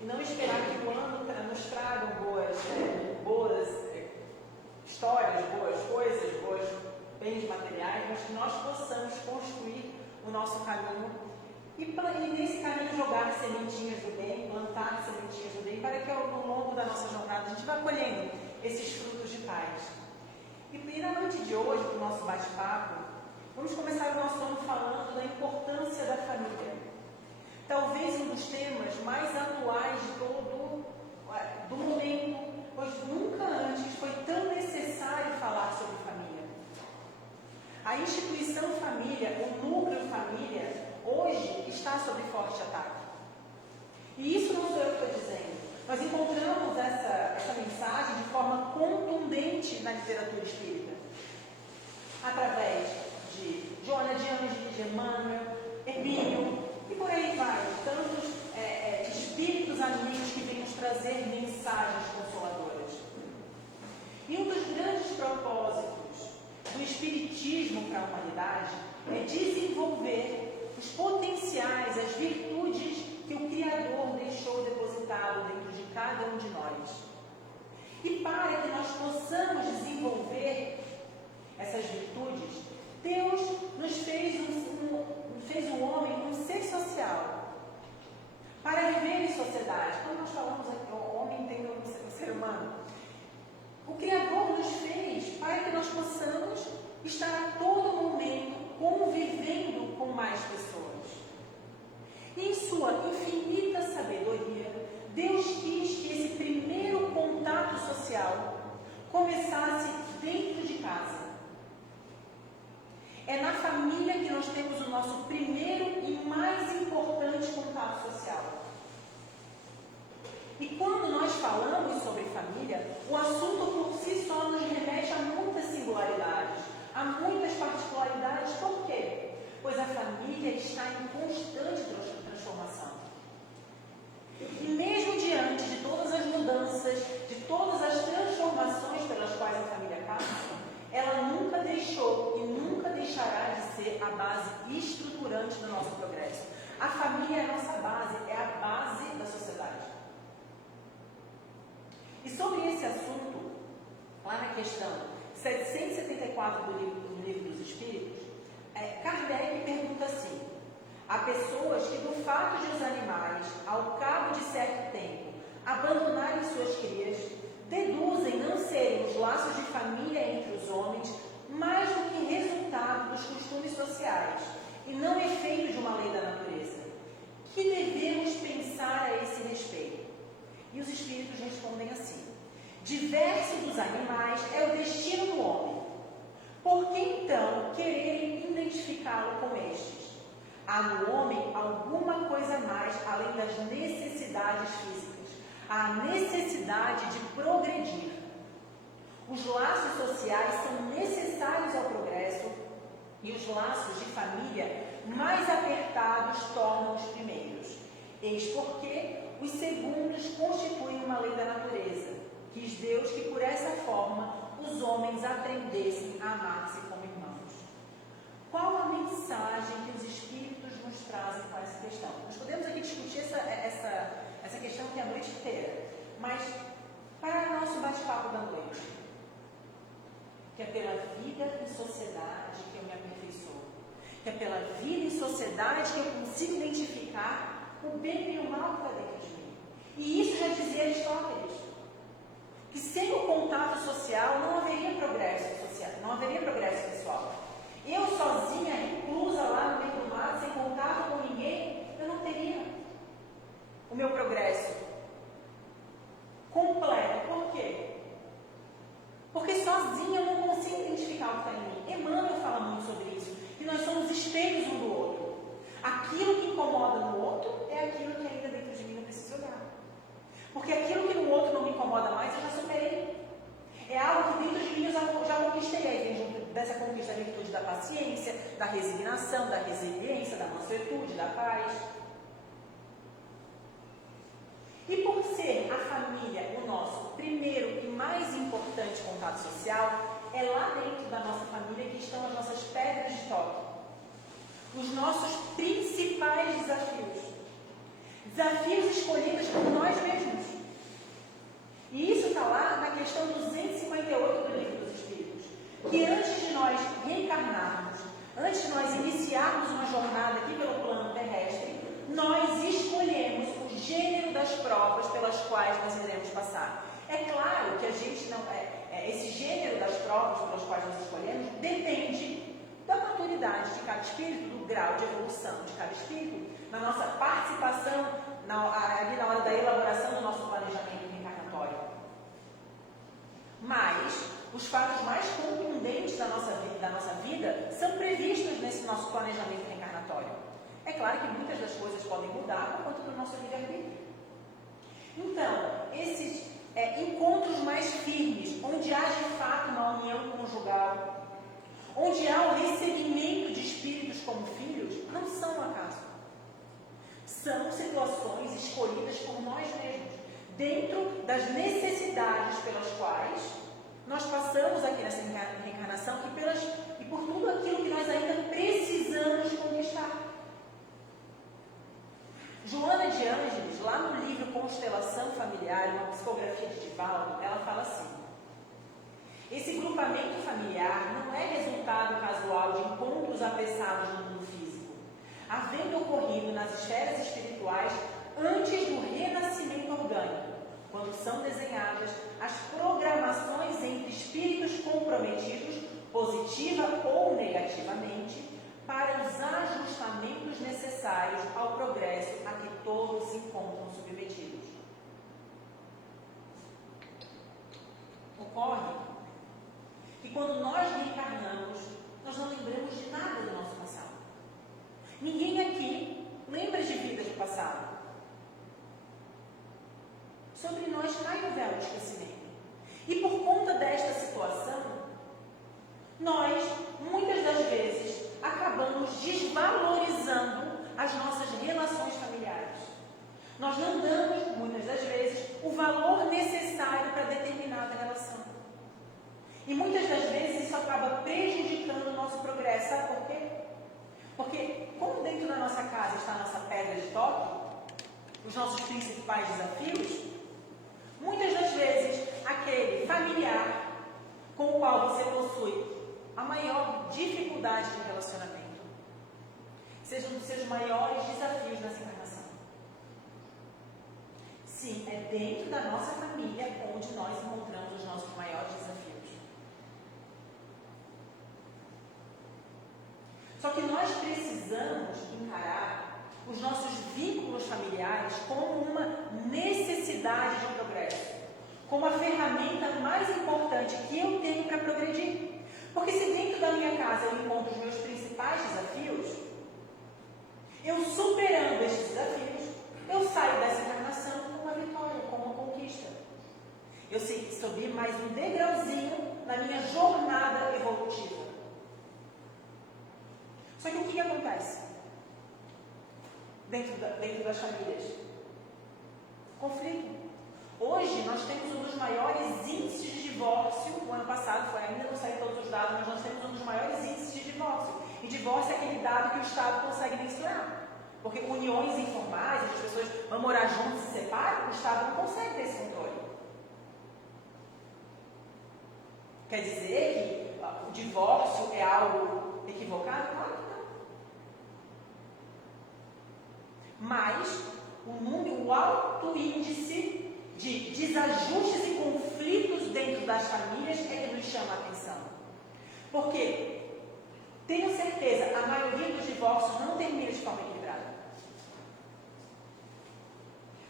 e não esperar que o ano nos traga boas histórias, boas coisas, bons bens materiais, mas que nós possamos construir o nosso caminho e nesse caminho jogar sementinhas do bem, plantar sementinhas do bem, para que ao longo da nossa jornada a gente vá colhendo esses frutos de paz. E na noite de hoje, para o nosso bate-papo, vamos começar o nosso ano falando da importância da família. Talvez um dos temas mais atuais de do momento, pois nunca antes foi tão necessário falar sobre família. A instituição família, o núcleo família, hoje está sob forte ataque. E isso não sou eu que estou dizendo. Nós encontramos essa mensagem de forma contundente na literatura espírita. Através de Joana de Ângeles, de Emmanuel, Hermínio, e por aí vai. Tantos espíritos amigos que vêm nos trazer mensagens consoladoras. E um dos grandes propósitos do Espiritismo para a humanidade é desenvolver os potenciais, as virtudes que o Criador deixou depositado dentro de cada um de nós. E para que nós possamos desenvolver essas virtudes, Deus nos fez o homem um ser social, para viver em sociedade. Quando nós falamos aqui, o homem tem o ser humano. O Criador nos fez para que nós possamos estar a todo momento convivendo com mais pessoas. E em sua infinita sabedoria, Deus quis que esse primeiro contato social começasse dentro de casa. É na família que nós temos o nosso primeiro e mais importante contato social. E quando nós falamos sobre família, o assunto por si só nos remete a muitas singularidades, a muitas particularidades. Por quê? Pois a família está em constante transformação. E mesmo diante de todas as mudanças, de todas as transformações pelas quais a família passa, ela nunca deixou e nunca deixará de ser a base estruturante do nosso progresso. A família é a nossa base, é a base da sociedade. E sobre esse assunto, lá na questão 774 do Livro dos Espíritos, Kardec pergunta assim: há pessoas que, do fato de os animais, ao cabo de certo tempo, abandonarem suas crias, deduzem não serem os laços de família entre os homens mais do que resultado dos costumes sociais e não efeito de uma lei da natureza. Que devemos pensar a esse respeito? E os espíritos respondem assim: diverso dos animais é o destino do homem. Por que então quererem identificá-lo com estes? Há no homem alguma coisa mais além das necessidades físicas, a necessidade de progredir. Os laços sociais são necessários ao progresso e os laços de família mais apertados tornam os primeiros. Eis porque os segundos constituem uma lei da natureza. Quis Deus que por essa forma os homens aprendessem a amar-se como irmãos. Qual a mensagem que os espíritos nos trazem com essa questão? Nós podemos aqui discutir essa questão aqui a noite inteira, mas para o nosso bate-papo da noite, que é pela vida em sociedade que eu me aperfeiçoo, que é pela vida em sociedade que eu consigo identificar o bem e o mal que está dentro de mim. E isso já dizia Aristóteles, que sem o contato social não haveria progresso social, não haveria progresso pessoal. Eu sozinha, reclusa lá no meio do mato, sem contato com ninguém, eu não teria o meu progresso completo. Por quê? Porque sozinha eu não consigo identificar o que está em mim. Emmanuel fala muito sobre isso, que nós somos espelhos um do outro. Aquilo que incomoda no outro é aquilo que ainda dentro de mim não preciso olhar. Porque aquilo que no outro não me incomoda mais, eu já superei. É algo que dentro de mim eu já conquistei. Aí vem junto dessa conquista a virtude da paciência, da resignação, da resiliência, da mansuetude, da paz. E por ser a família o nosso primeiro e mais importante contato social, é lá dentro da nossa família que estão as nossas pedras de toque. Os nossos principais desafios. Desafios escolhidos por nós mesmos. E isso está lá na questão 258 do Livro dos Espíritos. Que antes de nós reencarnarmos, antes de nós iniciarmos uma jornada aqui pelo plano terrestre, nós escolhemos o gênero das provas pelas quais nós iremos passar. É claro que a gente não esse gênero das provas pelas quais nós escolhemos depende da maturidade de cada espírito, do grau de evolução de cada espírito, na nossa participação ali na hora da elaboração do nosso planejamento reencarnatório. Mas os fatos mais contundentes da nossa vida são previstos nesse nosso planejamento reencarnatório. É claro que muitas das coisas podem mudar por conta do nosso livre-arbítrio. Então, esses encontros mais firmes, onde há de fato uma união conjugal, onde há o recebimento de espíritos como filhos, não são um acaso. São situações escolhidas por nós mesmos, dentro das necessidades pelas quais nós passamos aqui nessa reencarnação e por tudo aquilo que nós ainda precisamos conquistar. Joana de Ângeles, lá no livro Constelação Familiar, uma psicografia de Divaldo, ela fala assim: esse grupamento familiar não é resultado casual de encontros apressados no mundo físico, havendo ocorrido nas esferas espirituais antes do renascimento orgânico, quando são desenhadas as programações entre espíritos comprometidos, positiva ou negativamente, para os ajustamentos necessários ao progresso a que todos se encontram submetidos. Ocorre que quando nós reencarnamos, nós não lembramos de nada do nosso passado. Ninguém aqui lembra de vidas do passado. Sobre nós cai o véu de esquecimento. E por conta desta situação, nós, muitas das vezes, acabamos desvalorizando as nossas relações familiares. Nós não damos, muitas das vezes, o valor necessário para determinada relação. E muitas das vezes isso acaba prejudicando o nosso progresso. Sabe por quê? Porque, como dentro da nossa casa está a nossa pedra de toque, os nossos principais desafios, muitas das vezes, aquele familiar com o qual você possui a maior dificuldade de relacionamento seja um dos seus maiores desafios nessa encarnação. Sim, é dentro da nossa família onde nós encontramos os nossos maiores desafios. Só que nós precisamos encarar os nossos vínculos familiares como uma necessidade de progresso, como a ferramenta mais importante que eu tenho para progredir. Porque se dentro da minha casa eu encontro os meus principais desafios, eu superando estes desafios, eu saio dessa encarnação com uma vitória, com uma conquista. Eu subi mais um degrauzinho na minha jornada evolutiva. Só que o que acontece dentro das famílias? Conflito. Hoje nós temos um dos maiores índices de divórcio. O ano passado ainda não saiu todos os dados, mas nós temos um dos maiores índices de divórcio. E divórcio é aquele dado que o Estado consegue mensurar. Porque uniões informais, as pessoas vão morar juntas e se separam, o Estado não consegue ter esse controle. Quer dizer que o divórcio é algo equivocado? Claro que não. Mas o alto índice de desajustes e conflitos dentro das famílias é que nos chama a atenção. Porque, tenho certeza, a maioria dos divórcios não termina de forma equilibrada.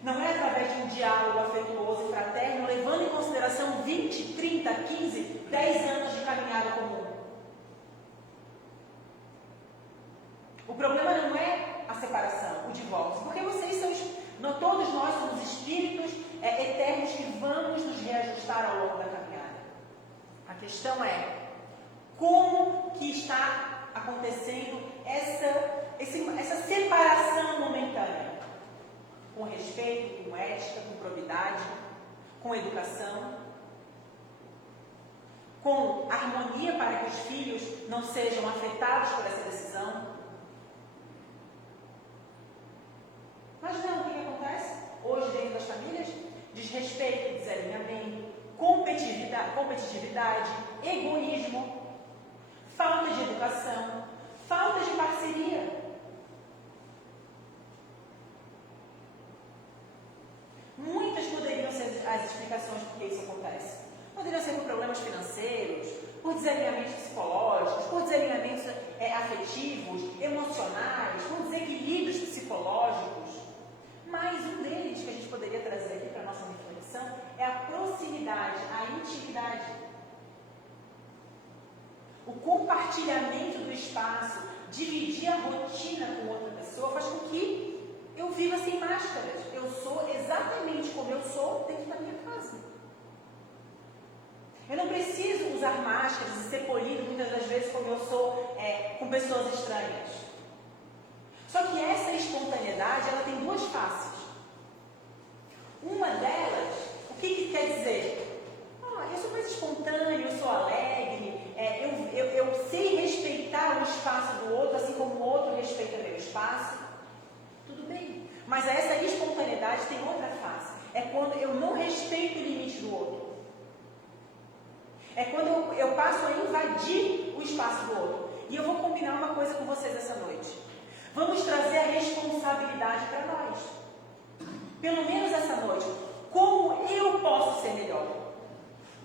Não é através de um diálogo afetuoso e fraterno, levando em consideração 20, 30, 15, 10 anos de caminhada comum. O problema não é a separação, o divórcio, porque todos nós somos espíritos eternos que vamos nos reajustar ao longo da caminhada. A questão é como que está acontecendo essa separação momentânea, com respeito, com ética, com probidade, com educação, com harmonia para que os filhos não sejam afetados por essa decisão. Mas não, o que acontece? competitividade, egoísmo, falta de educação, falta de parceria. Muitas poderiam ser as explicações por que isso acontece. Poderiam ser por problemas financeiros, por desalinhamentos psicológicos, por desalinhamentos afetivos, emocionais, por desequilíbrios psicológicos. Mas um deles que a gente poderia trazer aqui para a nossa reflexão é a proximidade, a intimidade. O compartilhamento do espaço, dividir a rotina com outra pessoa faz com que eu viva sem máscaras. Eu sou exatamente como eu sou dentro da minha casa. Eu não preciso usar máscaras e ser polido muitas das vezes como eu sou com pessoas estranhas. Só que essa espontaneidade, ela tem duas faces. Uma delas, o que quer dizer? Eu sou mais espontâneo, eu sou alegre, eu sei respeitar o espaço do outro, assim como o outro respeita meu espaço. Tudo bem. Mas essa espontaneidade tem outra face. É quando eu não respeito o limite do outro. É quando eu passo a invadir o espaço do outro. E eu vou combinar uma coisa com vocês essa noite. Vamos trazer a responsabilidade para nós. Pelo menos essa noite. Como eu posso ser melhor?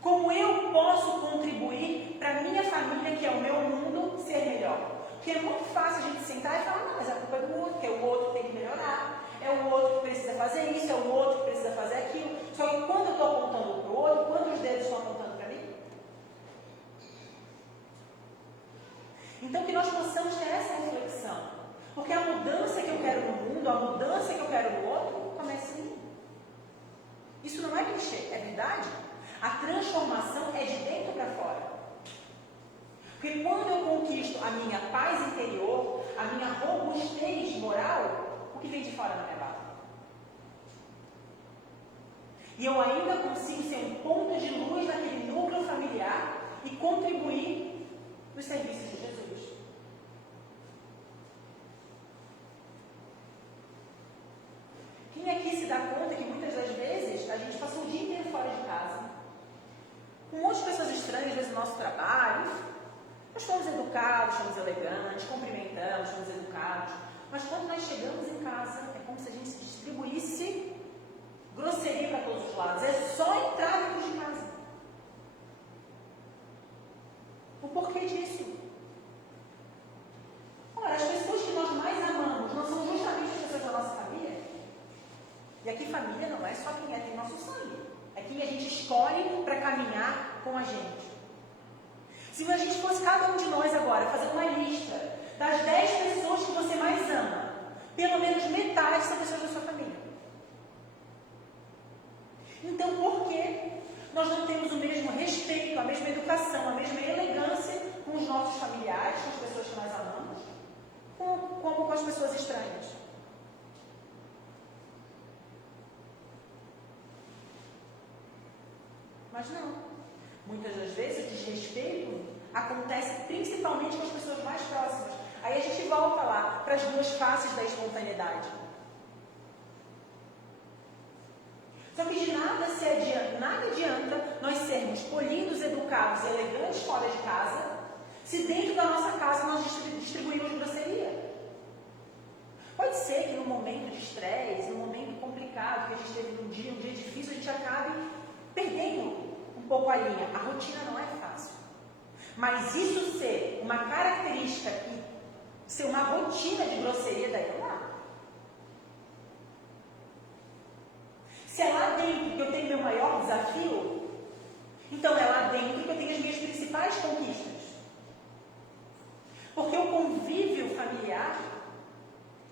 Como eu posso contribuir para a minha família, que é o meu mundo, ser melhor? Porque é muito fácil a gente sentar e falar, não, mas a culpa é do outro, que é o outro que tem que melhorar, é o outro que precisa fazer isso, é o outro que precisa fazer aquilo. Só que quando eu estou apontando para o outro, quantos dedos estão apontando para mim? Então que nós possamos ter essa reflexão. Porque a mudança que eu quero no mundo, a mudança que eu quero no outro, começa em mim. Isso não é clichê, é verdade. A transformação é de dentro para fora. Porque quando eu conquisto a minha paz interior, a minha robustez moral, o que vem de fora não me abala. E eu ainda consigo ser um ponto de luz naquele núcleo familiar e contribuir nos serviços de Jesus. Quem aqui se dá conta que muitas das vezes a gente passa o dia inteiro fora de casa, com um monte de pessoas estranhas, às vezes no nosso trabalho, nós fomos educados, fomos elegantes, cumprimentamos, fomos educados, mas quando nós chegamos em casa, é como se a gente se distribuísse grosseria para todos os lados, é só entrar dentro de casa. O porquê disso? Ora, as pessoas que nós mais amamos não são justamente as pessoas da nossa família? E aqui família não é só quem tem nosso sangue. É quem a gente escolhe para caminhar com a gente. Se a gente fosse cada um de nós agora fazer uma lista das 10 pessoas que você mais ama, pelo menos metade são pessoas da sua família. Então por que nós não temos o mesmo respeito, a mesma educação, a mesma elegância com os nossos familiares, com as pessoas que nós amamos, como com as pessoas estranhas? Mas não. Muitas das vezes o desrespeito acontece principalmente com as pessoas mais próximas. Aí a gente volta lá para as duas faces da espontaneidade. Só que de nada adianta nós sermos polidos, educados e elegantes fora de casa, se dentro da nossa casa nós distribuímos grosseria. Pode ser que num momento de estresse, num momento complicado que a gente teve um dia difícil, a gente acabe perdendo um pouco a linha. A rotina não é fácil. Mas isso ser uma característica e ser uma rotina de grosseria, daí não dá. Se é lá dentro que eu tenho meu maior desafio, então é lá dentro que eu tenho as minhas principais conquistas. Porque o convívio familiar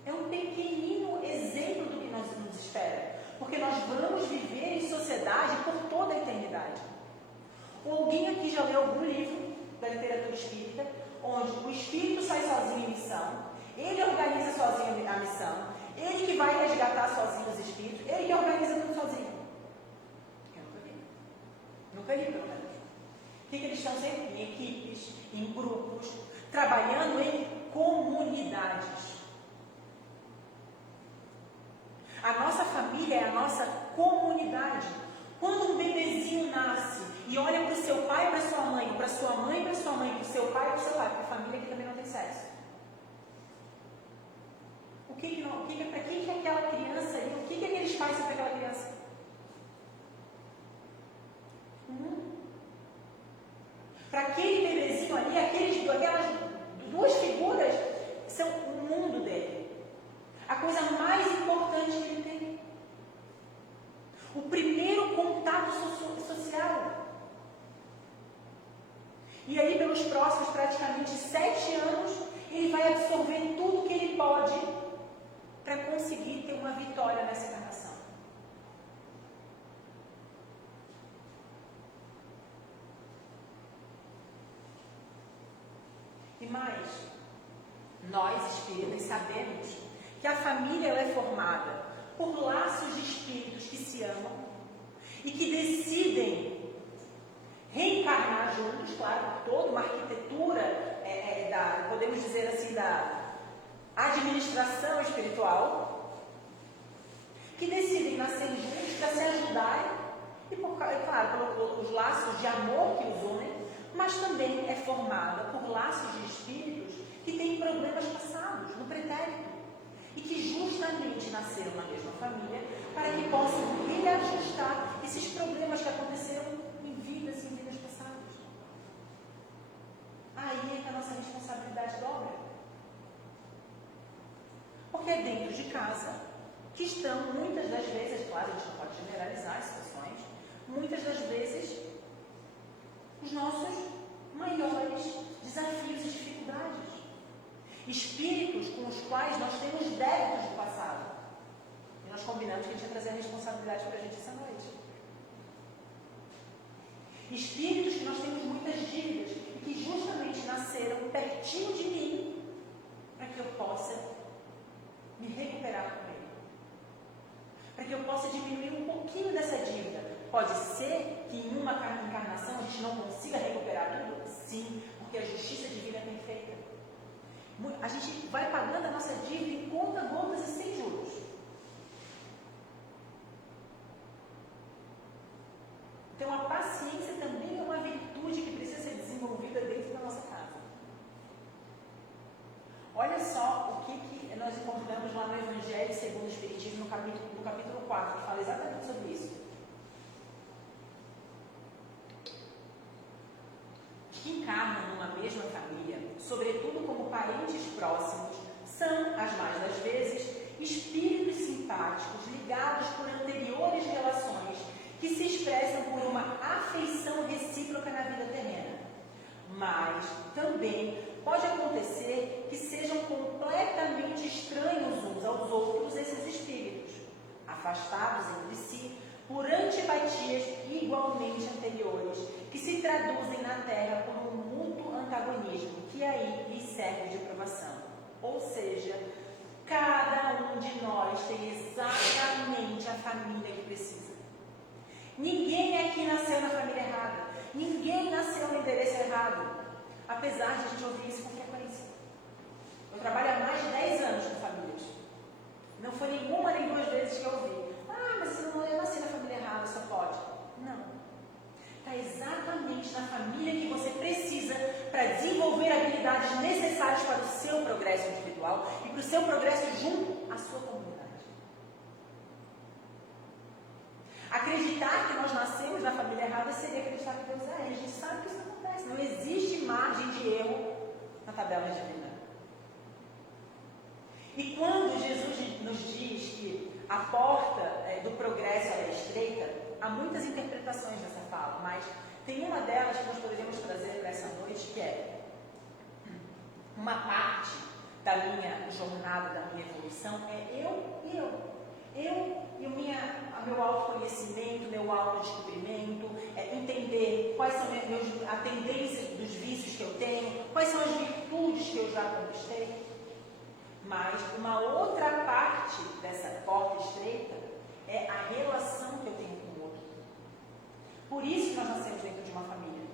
é um pequenino exemplo do que nos espera. Porque nós vamos viver em sociedade por toda a eternidade. Alguém aqui já leu algum livro da literatura espírita, onde o espírito sai sozinho em missão, ele organiza sozinho a missão, ele que vai resgatar sozinho os espíritos, ele que organiza tudo sozinho? Eu nunca vi. Nunca vi, pelo menos. O que eles estão sempre? Em equipes, em grupos, trabalhando em comunidades. A nossa família é a nossa comunidade. Quando um bebezinho nasce e olha para o seu pai e para sua mãe, para sua mãe e para sua mãe, para o seu pai e para o seu pai, para a família que também não tem sexo. Para quem que é aquela criança ali? O que aqueles pais são para aquela criança? Para aquele bebezinho ali, aquelas duas figuras são o mundo dele. A coisa mais importante que ele tem. O primeiro contato social. E aí, pelos próximos praticamente 7 anos, ele vai absorver tudo que ele pode para conseguir ter uma vitória nessa encarnação. E mais, nós espíritas sabemos que a família ela é formada por laços de espíritos que se amam e que decidem reencarnar juntos, claro, por toda uma arquitetura, podemos dizer assim, da administração espiritual, que decidem nascer juntos para se ajudarem e, claro, pelos laços de amor que os unem, mas também é formada por laços de espíritos que têm problemas passados no pretérito e que justamente nasceram na mesma família para que possam reajustar esses problemas que aconteceram em vidas passadas. Aí é que a nossa responsabilidade dobra. Porque é dentro de casa que estão, muitas das vezes, claro, a gente não pode generalizar as situações, muitas das vezes, os nossos maiores desafios e dificuldades. Espíritos com os quais nós temos débitos do passado. E nós combinamos que a gente vai trazer a responsabilidade para a gente essa noite. Espíritos que nós temos muitas dívidas e que justamente nasceram pertinho de mim para que eu possa me recuperar com ele. Para que eu possa diminuir um pouquinho dessa dívida. Pode ser que em uma encarnação a gente não consiga recuperar tudo? Sim, porque a justiça divina é bem feita. A gente vai pagando a nossa dívida em conta-gotas e sem juros. Então a paciência também é uma virtude que precisa ser desenvolvida dentro da nossa casa. Olha só o que nós encontramos lá no Evangelho segundo o Espiritismo, no capítulo 4, que fala exatamente sobre isso. Que encarnam numa mesma família, sobretudo como parentes próximos, são, as mais das vezes, espíritos simpáticos ligados por anteriores relações que se expressam por uma afeição recíproca na vida terrena. Mas também pode acontecer que sejam completamente estranhos uns aos outros esses espíritos, afastados entre si por antipatias igualmente anteriores, que se traduzem na Terra por um mútuo antagonismo, que aí lhes serve de provação. Ou seja, cada um de nós tem exatamente a família que precisa. Ninguém aqui nasceu na família errada. Ninguém nasceu no endereço errado. Apesar de a gente ouvir isso com frequência. Eu trabalho há mais de 10 anos com famílias. Não foi nenhuma nem 2 vezes que eu ouvi. Mas eu nasci na família errada, só pode. Não. Está exatamente na família que você precisa para desenvolver habilidades necessárias para o seu progresso individual e para o seu progresso junto à sua comunidade. Acreditar que nós nascemos na família errada seria acreditar que Deus é. E a gente sabe que isso não acontece. Não existe margem de erro na tabela divina. E quando Jesus nos diz que a porta do progresso é estreita, há muitas interpretações dessa fala, mas tem uma delas que nós poderíamos trazer para essa noite, que é uma parte da minha jornada, da minha evolução, é eu e o meu autoconhecimento, meu autodescobrimento, entender quais são a tendência dos vícios que eu tenho, quais são as virtudes que eu já conquistei. Mas uma outra parte dessa porta estreita é a relação que eu tenho com o outro. Por isso nós nascemos dentro de uma família.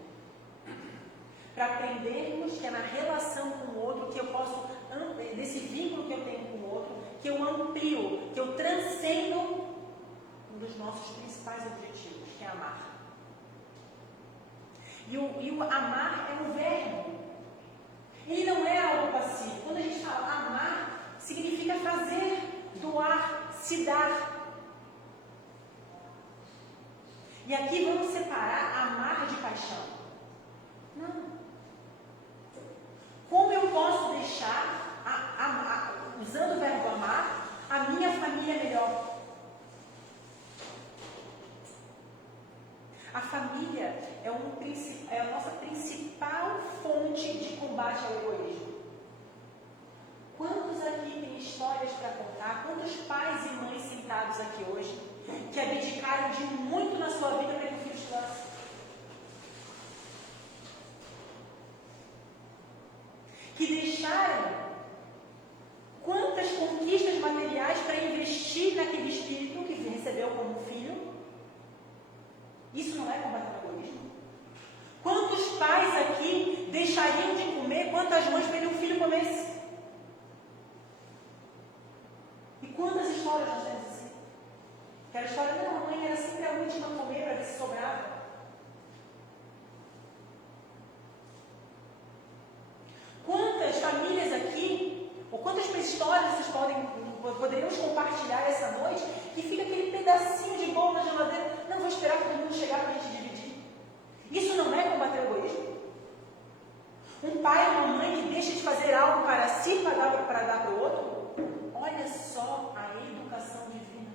Para aprendermos que é na relação com o outro que eu posso, nesse vínculo que eu tenho com o outro, que eu amplio, que eu transcendo um dos nossos principais objetivos, que é amar. E o amar é um verbo. Ele não é algo passivo. Quando a gente fala amar, significa fazer, doar, se dar. E aqui vamos separar amar de paixão. Não. Como eu posso deixar, usando o verbo amar, a minha família melhor? A família é a nossa principal fonte de combate ao egoísmo. Quantos aqui têm histórias para contar? Quantos pais e mães sentados aqui hoje que abdicaram de muito na sua vida para que o filho estudasse? Que deixaram quantas conquistas materiais para investir naquele espírito que recebeu como filho? Isso não é combater o egoísmo? Quantos pais aqui deixariam de comer, quantas mães para que o filho comesse? E quantas histórias nós temos assim? Aquela história da mamãe era sempre a última a comer para ver se sobrava. Quantas famílias aqui, ou quantas histórias vocês poderíamos compartilhar essa noite, que fica aquele pedacinho de bolo na geladeira, não vou esperar todo mundo chegar para a gente dividir. Isso não é combater o egoísmo? Um pai ou uma mãe que deixa de fazer algo para si, para dar para o outro? Olha só a educação divina.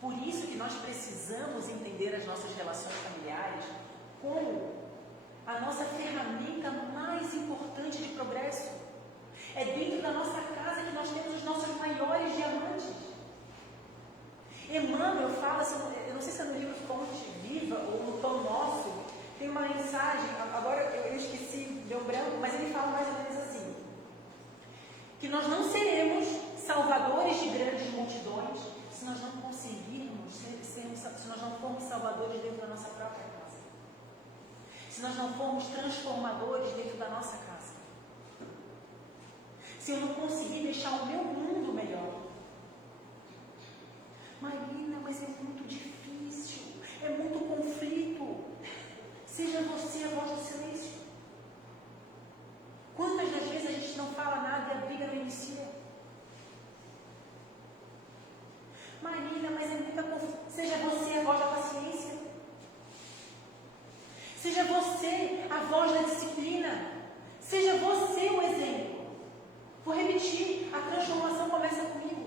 Por isso que nós precisamos entender as nossas relações familiares como a nossa ferramenta mais importante de progresso. É dentro da nossa casa que nós temos os nossos maiores diamantes. Emmanuel fala, eu não sei se é no livro Fonte Viva ou no Pão Nosso, tem uma mensagem, agora eu esqueci, deu branco, mas ele fala mais ou menos assim, que nós não seremos salvadores de grandes multidões se nós não conseguirmos, se nós não formos salvadores dentro da nossa própria casa. Se nós não formos transformadores dentro da nossa casa. Se eu não conseguir deixar o meu mundo melhor. Marina, mas é muito difícil, é muito conflito. Seja você a voz do silêncio. Quantas das vezes a gente não fala nada e a briga não inicia? Marina, mas é muita confusão. Seja você a voz da paciência. Seja você a voz da disciplina. Seja você o exemplo. Vou repetir, a transformação começa comigo.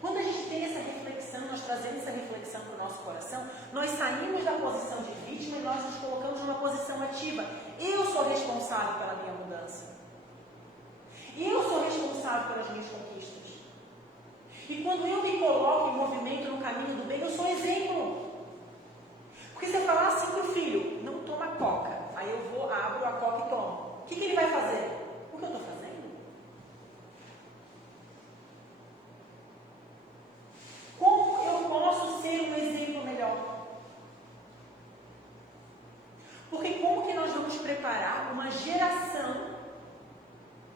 Quando a gente tem essa reflexão, nós trazemos essa reflexão para o nosso coração, nós saímos da posição de vítima e nós nos colocamos numa posição ativa. Eu sou responsável pela minha mudança. Eu sou responsável pelas minhas conquistas. E quando eu me coloco em movimento no caminho do bem, eu sou exemplo. Porque se eu falar assim para o filho, não toma coca, aí eu vou, abro a coca e tomo. O que ele vai fazer? O que eu estou fazendo? Como eu posso ser um exemplo melhor? Porque como que nós vamos preparar uma geração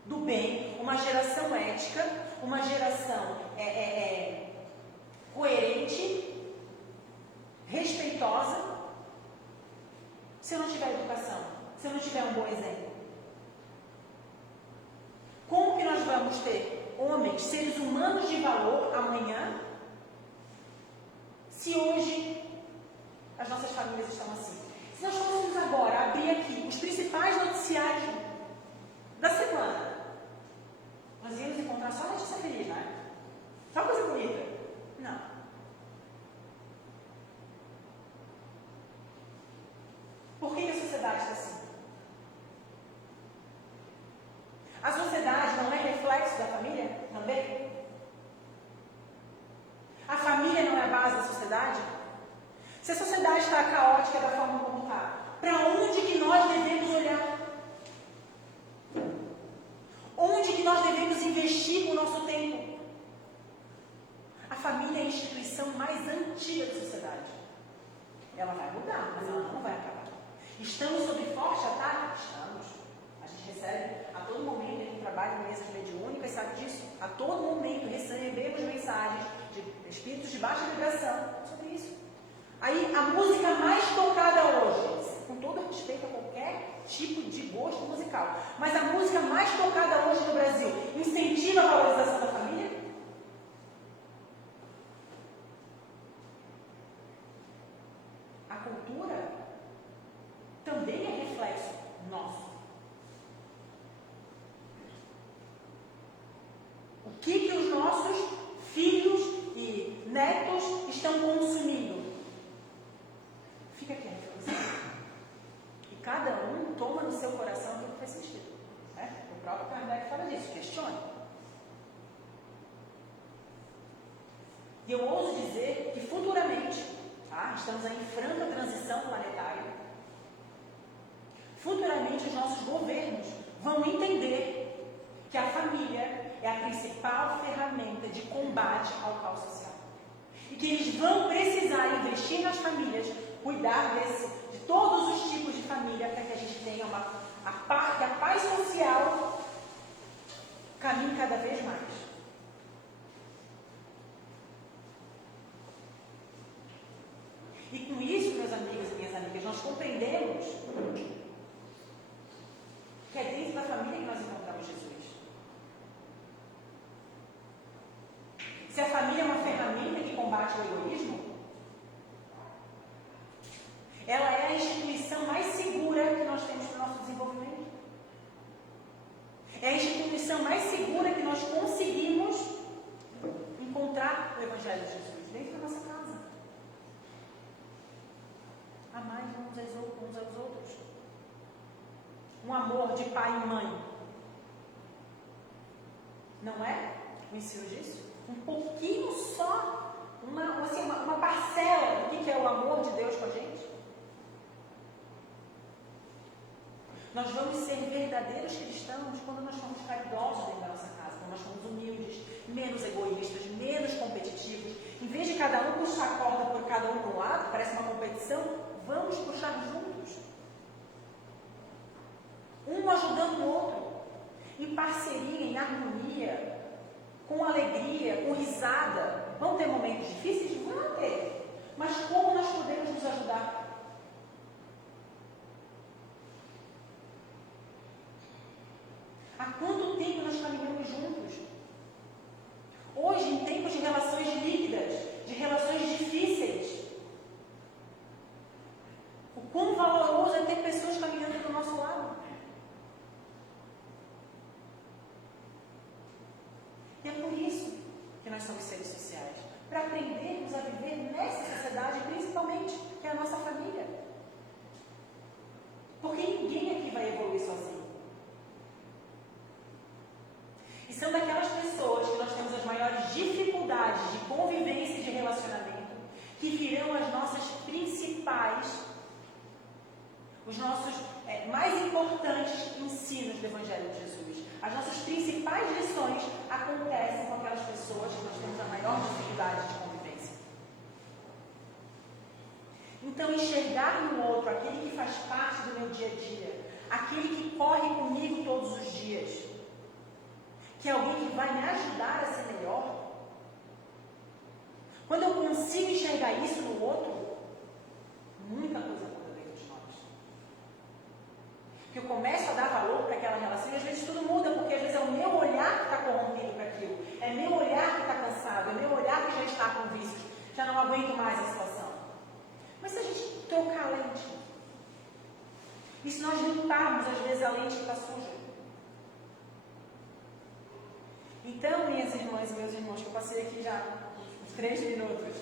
do bem, uma geração ética, uma geração coerente, respeitosa, se eu não tiver educação, se eu não tiver um bom exemplo? Como que nós vamos ter homens, seres humanos de valor amanhã, se hoje as nossas famílias estão assim? Se nós fôssemos agora abrir aqui os principais noticiários da semana, nós íamos encontrar só notícia feliz, não é? Só coisa bonita. Não. Por que a sociedade está assim? A sociedade não é reflexo da família também? A família não é a base da sociedade? Se a sociedade está caótica da forma como está, para onde que nós devemos olhar? Onde que nós devemos investir o nosso tempo? A família é a instituição mais antiga da sociedade. Ela vai mudar, mas ela não vai acabar. Estamos sob forte ataque? Estamos. A gente recebe a todo momento, ele trabalha em mesas mediúnicas, sabe disso? A todo momento recebemos mensagens de espíritos de baixa vibração sobre isso. Aí, a música mais tocada hoje, com todo respeito a qualquer tipo de gosto musical, mas a música mais tocada hoje no Brasil incentiva a valorização da família? A cultura também é reflexo nosso. O que os nossos filhos e netos estão consumindo? Fica aqui a reflexão. E cada um toma no seu coração aquilo que faz sentido. Né? O próprio Kardec fala disso, questione. E eu ouso dizer que futuramente, tá? Estamos aí em franca transição planetária, futuramente os nossos governos vão entender que a família é a principal ferramenta de combate ao caos social. E que eles vão precisar investir nas famílias, cuidar de todos os tipos de família, para que a gente tenha a paz social caminhe cada vez mais. E com isso, meus amigos e minhas amigas, nós compreendemos que é dentro da família que nós encontramos Jesus. Se a família é uma ferramenta que combate o egoísmo, ela é a instituição mais segura que nós temos para o nosso desenvolvimento. É a instituição mais segura que nós conseguimos encontrar o Evangelho de Jesus dentro da nossa casa. Amar uns aos outros. Um amor de pai e mãe. Não é o ensino disso? Um pouquinho só, uma parcela do que é o amor de Deus com a gente. Nós vamos ser verdadeiros cristãos quando nós somos caridosos dentro da nossa casa, quando nós somos humildes, menos egoístas, menos competitivos. Em vez de cada um puxar a corda por cada um para um lado, parece uma competição, vamos puxar juntos. Um ajudando o outro, em parceria, em harmonia, com alegria, com risada. Vão ter momentos difíceis? Vão ter. Mas como nós podemos nos ajudar? Há quanto tempo nós caminhamos juntos? Hoje, em tempos de relações líquidas, de relações difíceis, o quão valoroso é ter pessoas caminhando do nosso lado. E é por isso que nós somos seres sociais, para aprendermos a viver nessa sociedade, principalmente, que é a nossa família. Porque ninguém aqui vai evoluir sozinho. E são daquelas pessoas que nós temos as maiores dificuldades de convivência e de relacionamento, que virão as nossas principais, os nossos mais importantes ensinos do Evangelho de Jesus. As nossas principais lições acontecem com aquelas pessoas que nós temos a maior dificuldade de convivência. Então, enxergar no outro aquele que faz parte do meu dia a dia, aquele que corre comigo todos os dias, que é alguém que vai me ajudar a ser melhor. Quando eu consigo enxergar isso no outro, muita coisa muda dentro de nós. Que eu começo a dar valor para aquela relação e às vezes tudo muda, porque às vezes é o meu olhar que está corrompido para aquilo, é meu olhar que está cansado, é meu olhar que já está com vícios, já não aguento mais a situação. Mas se a gente trocar a lente, e se nós limparmos às vezes a lente que está suja? Então, minhas irmãs e meus irmãos, que eu passei aqui já uns 3 minutos,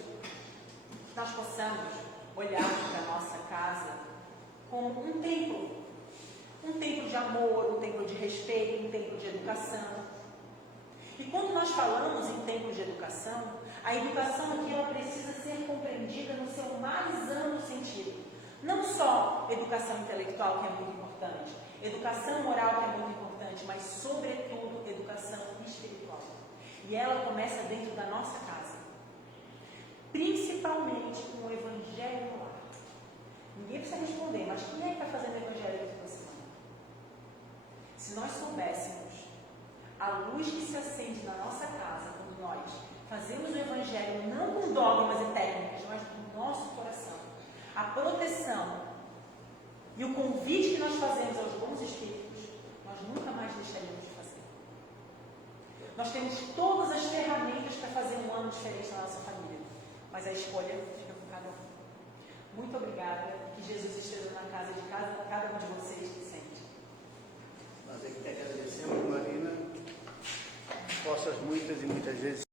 nós possamos olhar para a nossa casa como um templo de amor, um templo de respeito, um templo de educação. E quando nós falamos em templo de educação, a educação aqui ela precisa ser compreendida no seu mais amplo sentido. Não só educação intelectual, que é muito importante, educação moral, que é muito importante, mas, sobretudo, educação espiritual. E ela começa dentro da nossa casa. Principalmente com o Evangelho no lar. Ninguém precisa responder, mas quem é que está fazendo o Evangelho dentro da semana? Se nós soubéssemos a luz que se acende na nossa casa quando nós fazemos o Evangelho não com dogmas e técnicas, mas com o nosso coração, a proteção e o convite que nós fazemos aos bons espíritos, nós nunca mais deixaríamos de fazer. Nós temos todas as ferramentas para fazer um ano diferente na nossa família, mas a escolha fica com cada um. Muito obrigada, que Jesus esteja na casa de cada um de vocês sempre. Nós é que te agradecemos, Marina, possas muitas e muitas vezes